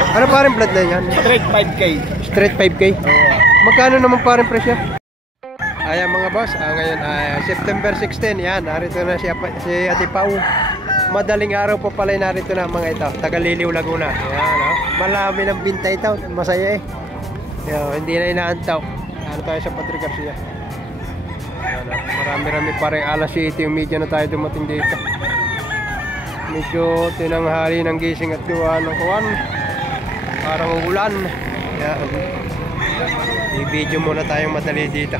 Ano pa rin bloodline yan? Straight 5K. Straight 5K? Magkano naman pa rin presyo? Ayan mga boss, ngayon September 16, yan, narito na si Ate Pau. Madaling araw po pala narito na mga ito, Tagaliliw, Laguna. Ayan, malami ng binta ito, masaya eh. Ayan, hindi na inaantaw. Ano tayo sa Padre Garcia. Ayan, marami-rami pa rin, alas 7 yung media na tayo dumating dito. Medyo tinanghali ng gising at gawa ng kuwan. Parang ulan. Ayan, i-video muna tayong madali dito.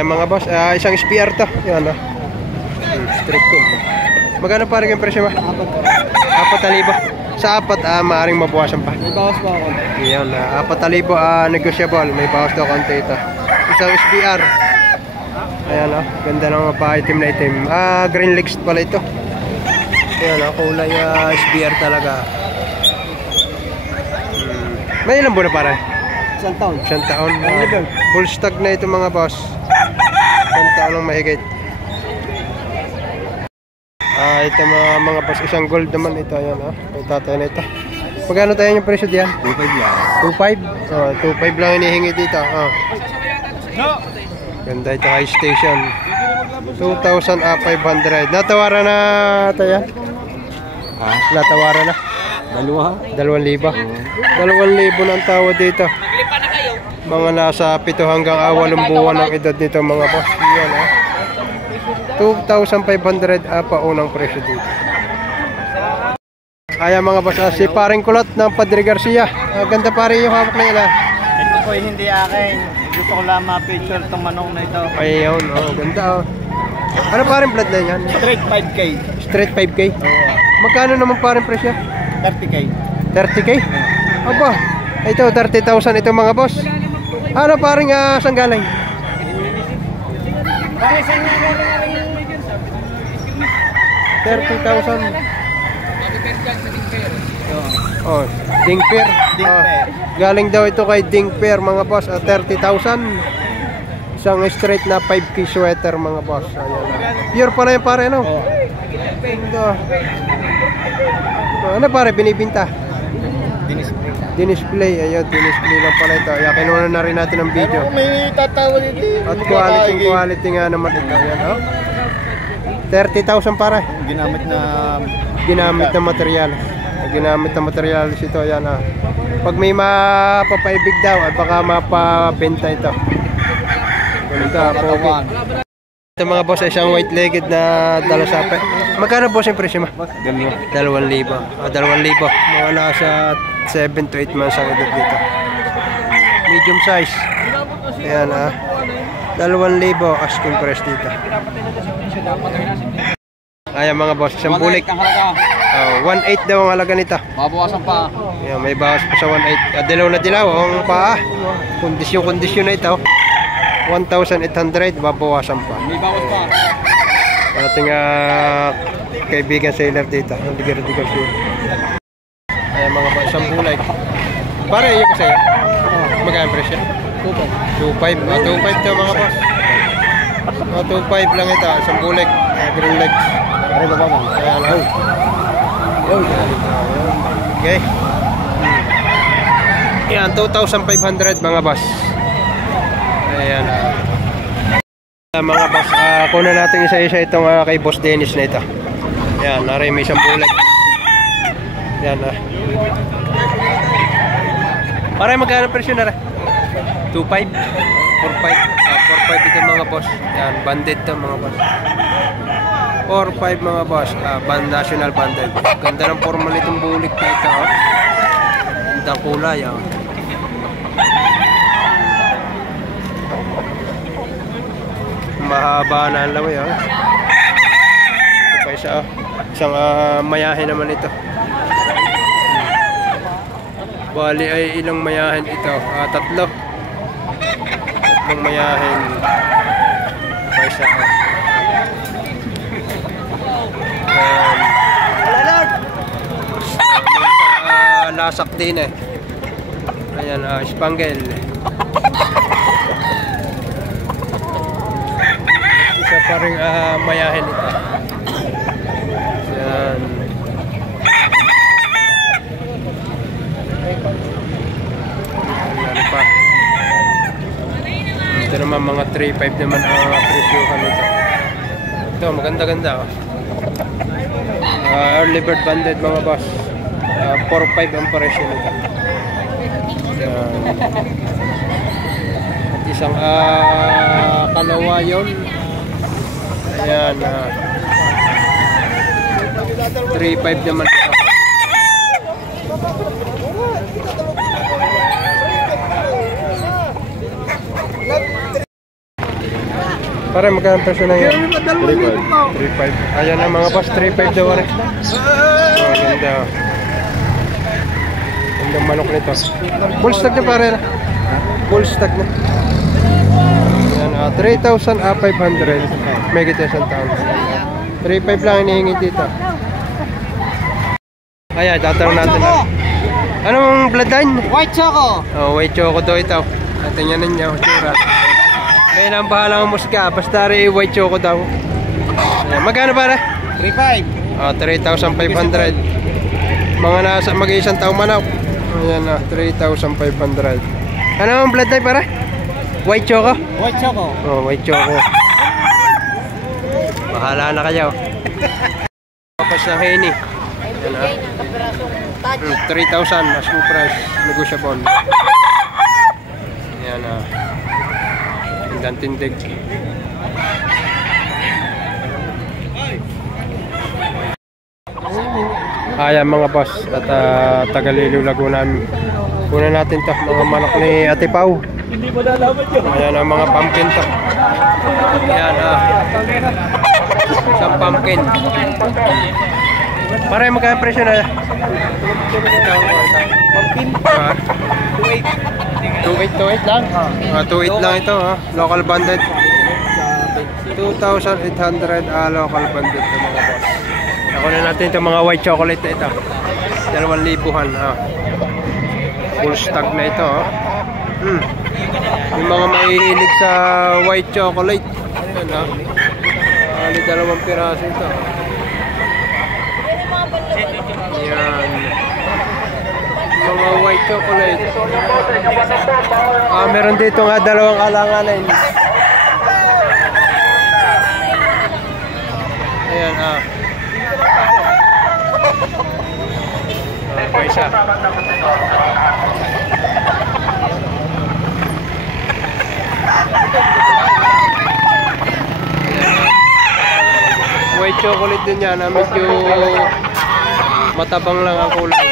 Mga boss, isang SPR to. Yan straight to. Magkano pa rin yung presyo ba? 4,000. Sa 4, maaaring mabawasan pa. May bawas pa ako. Yan, 4,000 negotiable. May bawas daw konti ito. Isang SPR. Ayan ganda ng pa-item na item. Green legs pala ito. Ayan kulay SPR talaga. May ilang buwan na para? Isang taon. Isang taon. Full stock na ito mga boss. Isang taon lang mahigit. Ito mga boss, isang gold naman ito. Ayan may tatay na ito. Magkano tayo yung presyo diyan? 2.5 lang. 2.5? 2.5 lang hinihingi dito. Ganda ito, high station. 2,500. Natawaran na tayo? Natawaran na? 2,000 ng tawa dito. Mga nasa 7 hanggang 8 buwan ng edad nito mga boss. Yan 2,500 pa unang presyo dito. Ayan mga boss, si paring kulot ng Padre Garcia. Ganda pare yung hawak na yan Ito po hindi akin. Gusto ko lang ma-picture itong manong na ito. Ayun, ganda Ano paring bloodline yan? Straight 5K. Straight 5K? Magkano naman paring presyo? 30K. 30K? Aba, ito 30,000 ito mga boss. Ano paring saan galing? 30,000. Dingper. Galing daw ito kay Dingper mga boss. 30,000. Isang straight na 5K sweater mga boss. Ayan. Pure pala yung pare ano? Ano pare binibinta? Dinisplay. Ayun, dinisplay lang pala ito. Kaya kinuha na rin natin ng video. May tatawa dito. At quality nga naman ito. Ayan 30,000 para. Ginamit na material. Ginamit na material ito. Ayan Pag may mapapaibig daw at baka mapabenta ito. Ganda, pogi. Ito mga boss, isang white-legged na dalasape. Magkano boss yung presyo mo? 2,000. 2,000. Mga nasa 7 to 8 months ang edad dito. Medium size. Ayan 2,000 asking price dito. Ayan mga boss, isang bulik. 1,800 daw ang halaga nito. Babawasan pa. Ayan, may bawas pa sa 1,800. Dilaw na dilaw ang paa. Kondisyon na ito. 1,800 babawasan pa. May bawas pa. Ating kaibigan sailor dito. Digar-digar siya. Ayan mga boss, isang bulik. Pare, yun kasi. Magkano presyo? 2.5. 2.5 to mga boss. 2.5 lang ito. Isang bulik. Green legs. Ayan okay. Yan, 2,500 mga boss. Ayan mga boss, kunan natin isa-isa itong kay Boss Dennis na ito. Ayan, narin may isang bulik. Ayan Pare, magkano presyo na rin? 2.5? 4.5? 4.5 ito mga boss. Ayan, banded to mga boss. 4.5 mga boss. National banded. Ganda ng formal itong bulik na ito. Ganda ang kulay. Mahaba na ang laway. Ito pa isa. Isang mayahe naman ito. Bali ay ilang mayahin ito? 3. Tatlong mayahin. Pa isa. Lasak din Ayan, spangle. Isa pa rin mayahin ito. Ayan. 3.5 naman ang presyohan nito. Ito, maganda-ganda oh. Early bird banded mga boss. 4.5 ang presyo nito. At isang kalawayon. Ayan, 3.5 naman ito. Pare, magkano presyo na yan? 3.5. Ayan na mga boss, 3.5 daw rin. Oh, ganda. Gandang manok nito. Full stack na pare na. Full stack na. Ayan, 3,500. May kita isang taon. 3.5 lang hinihingi dito. Ayan, tatanong natin na. Anong bloodline? White Choco! Oh, white choco daw ito. Natin yan ninyo, tsura. Kaya nang bahala ng musika, basta rin white choco daw. Ayan, magkano para? 3.5. 3,500. Mga nasa mag-iisang taong manok. Ayan na, 3,500. Ano ang bloodline para? White choco? White Choco. Oh, white choco. Bahala na kayo. Tapos na Henny. Ayan na. 3,000 asking price. Negotiable. Ayan na. Ang tindig. Ayan mga boss at Tagalilo Laguna. Una natin to mga manok ni Ate Pau. Ayan ang mga pumpkin to. Ayan isang pumpkin. Pare magkano presyo na? Pumpkin? 2.8 lang? 2.8 lang ito ha. Local banded. 2,800 local banded ito mga boss. Ako na natin ito mga white chocolate na ito. 2,000 ha. Full stock na ito ha. Yung mga mahihilig sa white chocolate. Ayan ha. 2 piraso ito. Ayan. Mga white chocolate. Meron dito nga 2 alanganin. Ayan pa isa. White chocolate din yan. Medyo matabang lang ang kulay.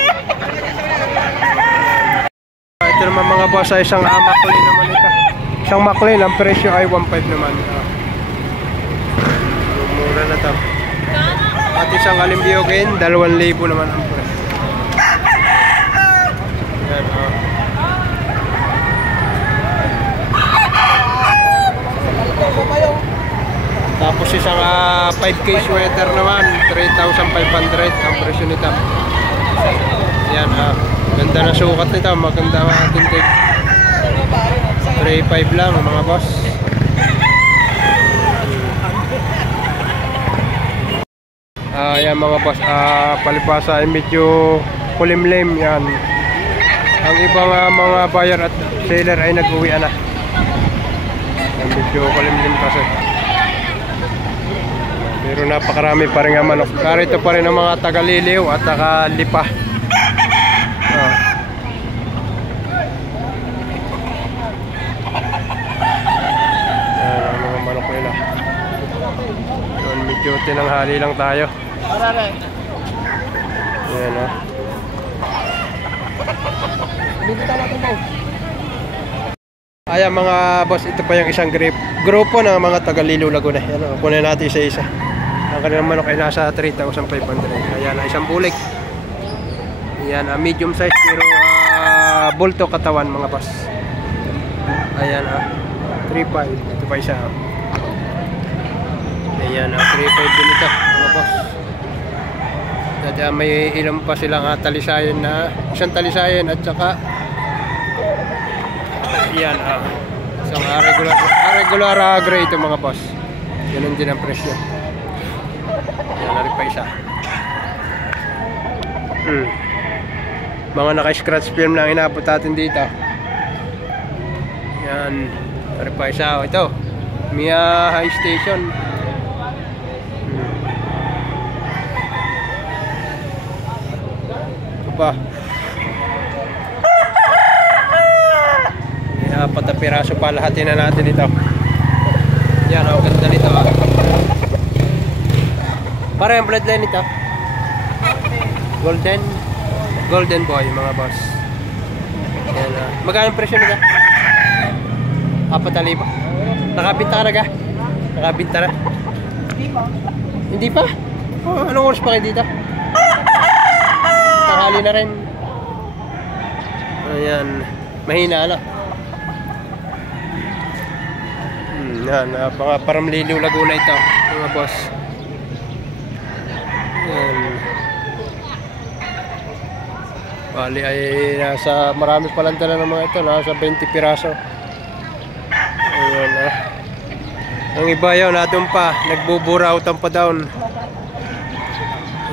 Ito naman mga boss ay isang Maclean naman ito. Isang Maclean, ang presyo ay 1.5 naman. Mura na ito. At isang Alimbiogen, 2,000 naman ang presyo. Yan Tapos isang 5K sweater naman, 3,500 ang presyo nito. Yan ganda na sukat nito, maganda ang tintig. 3.5 lang mga boss. Yan mga boss, palibasa ay medyo kulimlim yan. Ang ibang mga buyer at seller ay nag-uwi na. Yan, medyo kulimlim kasi. Pero napakarami pa rin ang manok. Karito pa rin ang mga tagaliliw at takalipa. Yan ang mga manok nila. Yun, medyo tinanghali lang tayo. Yan Ayan mga boss, ito pa yung isang grupo ng mga tagaliliw Laguna. Yan, kunin natin isa-isa. Ang kanilang manok ay nasa 3,500. Ayan, isang bulik. Ayan, medium size pero bulto katawan mga boss. Ayan 3.5. Ito pa isa. Ayan, 3.5 din ito mga boss. At may ilan pa silang talisayan na isang talisayan at saka yan isang regular gray ito mga boss. Ganun din ang presyo. Yan na rin pa isa. Mga naka-scratch film lang inabot natin dito. Yan na rin pa isa. Ito Mia High Station. Ito pa. May 4 na piraso pa. Lahatin na natin ito. Yan, ang ganda nito. Para yung bloodline nito. Golden boy mga boss. Yan, magkano presyo nito? 4,000. Nakabinta ka na ka? Nakabinta na? Hindi pa? Oh, anong oras pa kayo dito? Tanghali na rin. Ayan. Mahina na. Yan. Mga Paramliliw Laguna ito. Mga boss. Yan. Bali ay nasa marami palang dala ng mga ito. Nasa 20 piraso. Ayan, ang iba yun, natun pa, nagbubura-utan pa down.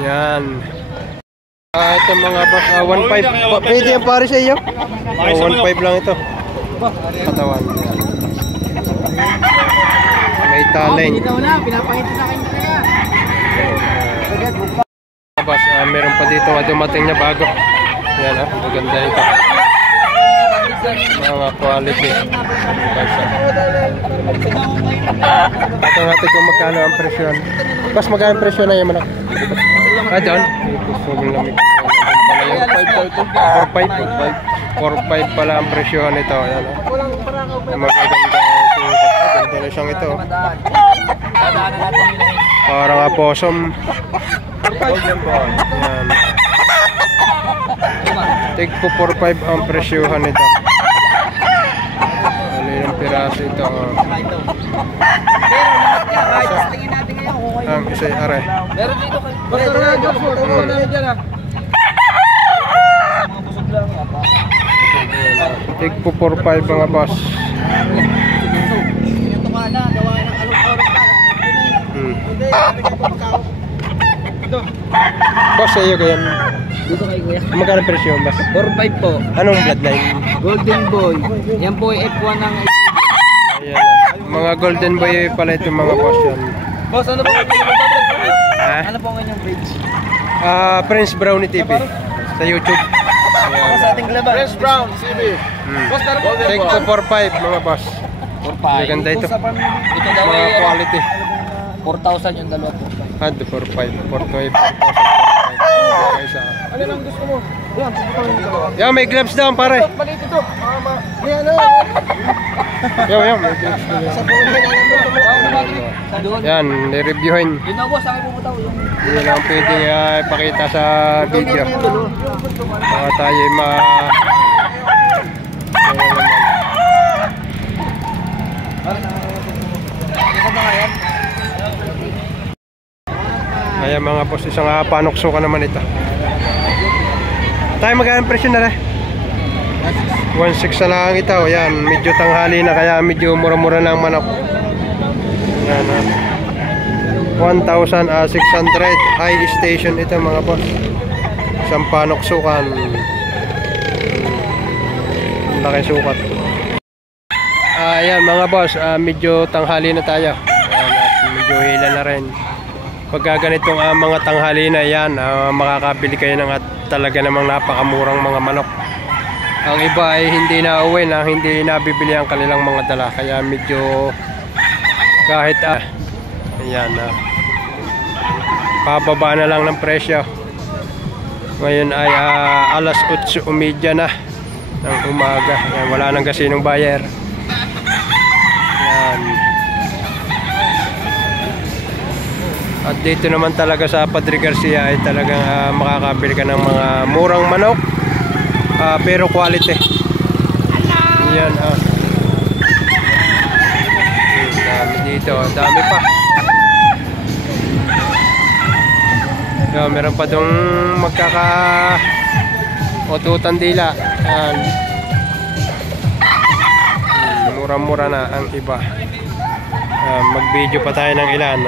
Yan. Ito mga boss, 1.5. Pwede yan pare sa iyo? 1.5 lang ito. Katawan. Yan. May talent. Pinapakita na kayo kaya. Boss, meron pa dito dumating na bago. Yan maganda ito. Mga quality. Ito natin kung magkano ang presyo. Mas magkano ang presyo na yung manok? Doon? 4.5 pala ang presyo nito. Ayan, magaganda. Maganda na siyang ito. Parang aposom. Ayan. Tig po 4.5 ang presyohan nito. Ilang piraso ito. Ang isa ay are. Meron dito kayo. Tig po 4.5 mga boss. Boss, sa iyo ganyan. Dito kay kuya. Magkano presyo boss? 4.5 po. Anong bloodline? Golden boy. Yan po ay F1 ng Ayan. Mga golden boy pala ito mga boss yan. Boss, ano po ang inyong Ha? Ano po ang inyong page? Prince Brownie TV sa YouTube. Ako sa ating laban. Prince Brown TV. Boss, meron po. Take to 4.5 mga boss. 4.5. Maganda ito. Ito daw Mga ay quality. 4,000 yung dalawa po. 4.5. 4.5. Ano lang gusto mo? Yan, Yan, may gloves down pare. maliit ito. Yan, Yan, may gloves down. Yan, nireviewin. Yun na boss, akin pumunta ko. Yun lang pwedeng ipakita sa video. Baka tayo Ayan mga boss, isang panukso ka naman ito. Tayo magkano presyo na rin? 1.6 na lang ito. Ayan, medyo tanghali na kaya medyo mura-mura na ang manok. Ayan, 1,600 high station ito mga boss. Isang panuksukan. Laki sukat. Ayan mga boss, medyo tanghali na tayo. Ayan, medyo hila na rin. Pagka ganitong mga tanghali na yan, makakabili kayo ng talaga namang napakamurang mga manok. Ang iba ay hindi na uwi na hindi nabibili ang kanilang mga dala. Kaya medyo kahit ayan, pababa na lang ng presyo. Ngayon ay alas 8:30 na ng umaga. Ayan, wala nang kasinong buyer. Ayan. At dito naman talaga sa Padre Garcia ay talagang makakabili ka ng mga murang manok, pero quality. Yan. Dami dito, dami pa. So, meron pa dong magkaka-ututan dila. Yan. Mura-mura na ang iba. Mag-video pa tayo ng ilan.